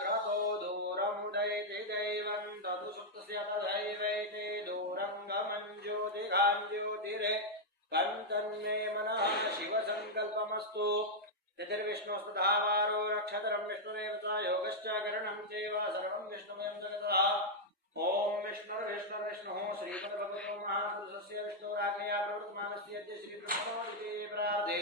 क्रतो दूरं दयति दैवं तदु सुप्तस्य तदैवैति दूरङ्गमं ज्योतिघां ज्योतिरे कन्तन्मे मनः शिवसङ्कल्पमस्तु तिथिर्विष्णुस्तथावारो नक्षत्रं विष्णुरेव च योगश्च करणं चैव सर्वं विष्णुमयं जगतः ओम विष्णुर्विष्णुर्विष्णुः श्रीमद्भगवतो महापुरुषस्य विष्णुराज्ञया प्रवृत्तमानस्य श्रीब्रह्मणोदिते प्रार्थे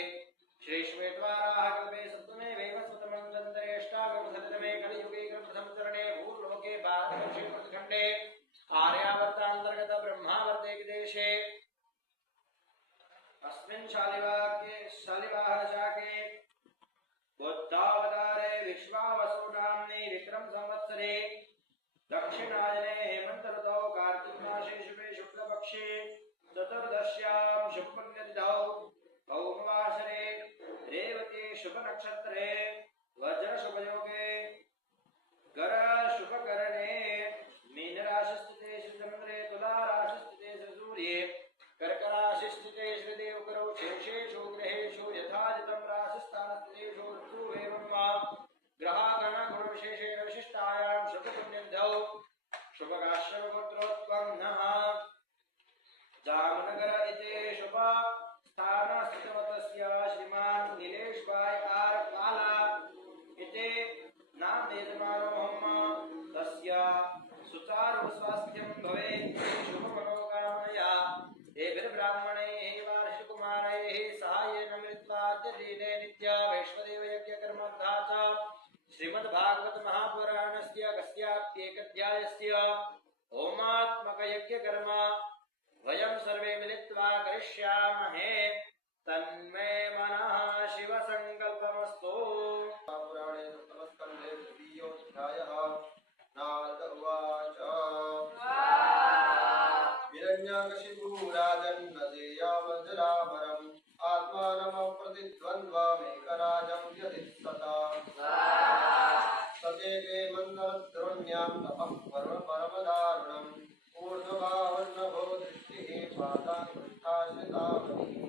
श्रीश्वेतवाराः कल्पे सप्तमे वैवस्वतमन्वन्तरेष्टाविंशतितमे कलियुगे प्रथमचरणे भूलोके भारतवर्षे प्रतिखण्डे आर्यावर्तान्तर्गत ब्रह्मावर्ते देशे अस्मिन् शालिवाहनशाके बुद्धावतारे विश्वावसु नाम्नि विक्रम संवत्सरे दक्षिणायने हेमंत ऋतौ कार्तिक मासे शुभे शुक्लपक्षे चतुर्दश्यां शुभपुण्यतिथौ पौर्णवासरे रेवती शुभ नक्षत्रे वज्र शुभयोगे गर शुभकरणे मीन राशि स्थिते चंद्रे तुला राशि स्थिते सूर्ये कर्क राशि स्थिते श्रीदेवकरौ शेषेषु ग्रहेषु यथाजितं राशिस्थान स्थितेषु ऋतु एवं ग्रहागण गुण विशेषेण विशिष्टायां शुभपुण्यतिथौ शुभगाश्रमगोत्रोत्वं नः जामनगर इति शुभ स्थान स्थितवतस्य श्रीमान नीलेश भाई आर काला इति नाम यजमानोऽहं तस्य सुचारु स्वास्थ्यं भवेत् शुभ मनोकामनया एभिर्ब्राह्मणैः वार्षिकुमारैः सहायेन मिलित्वा दिने नित्य वैश्वदेव यज्ञकर्मथा च श्रीमद्भागवत महापुराणस्य कस्याप्येकाध्यायस्य होमात्मक यज्ञकर्म वयं सर्वे मिलित्वा करिष्यामहे तन्मे मनः शिव संकल्पमस्तु। पुराणे सप्तमस्कन्धे द्वितीयोऽध्यायः। नारद उवाच हिरण्यकशिपुः राजन्नदेयावज्रामरम् आत्मानमप्रतिद्वन्द्वमेकराजं व्यधिष्ठता सचेते मन्दरद्रोण्यां तपः परमदारुणम् ऊर्ध्वभावर्णभो दृष्टिः पादानि पृष्ठाश्रितावती